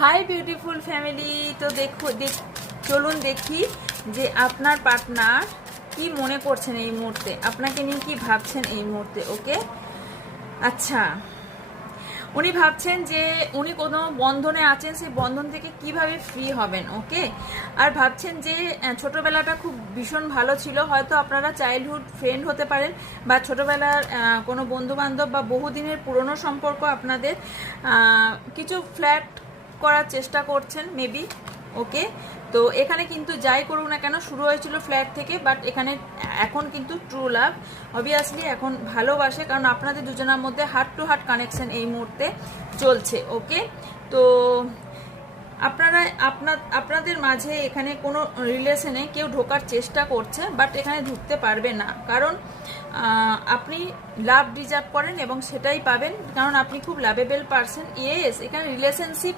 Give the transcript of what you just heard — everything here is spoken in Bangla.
Hi beautiful family. তো চলুন দেখি যে আপনার পার্টনার কি মনে করছেন এই মুহূর্তে, আপনাকে নিয়ে কি ভাবছেন এই মুহূর্তে। ওকে, আচ্ছা, উনি ভাবছেন যে উনি কোনো বন্ধনে আছেন, সেই বন্ধন থেকে কিভাবে ফ্রি হবেন। ওকে, আর ভাবছেন যে ছোটবেলাটা খুব ভীষণ ভালো ছিল, হয়তো আপনারা চাইল্ডহুড ফ্রেন্ড হতে পারেন বা ছোটবেলার কোনো বন্ধু বান্ধব বা বহুদিনের পুরনো সম্পর্ক আপনাদের কিছু ফ্ল্যাট করার চেষ্টা করছেন মেবি। ওকে, তো এখানে কিন্তু যাই করুক না কেন শুরু হয়েছিল ফ্ল্যাট থেকে, বাট এখানে এখন কিন্তু ট্রু লাভ, অবভিয়াসলি এখন ভালোবাসে, কারণ আপনাদের দুজনের মধ্যে হার্ট টু হার্ট কানেকশন এই মুহূর্তে চলছে। ওকে, তো আপনাদের মাঝে এখানে কোনো রিলেশনে কেউ ঢোকার চেষ্টা করছে, বাট এখানে ঢুকতে পারবে না, কারণ আপনি লাভ ডিজার্ভ করেন এবং সেটাই পাবেন, কারণ আপনি খুব লাভেবল পারসন। ইয়েস, এখানে রিলেশনশিপ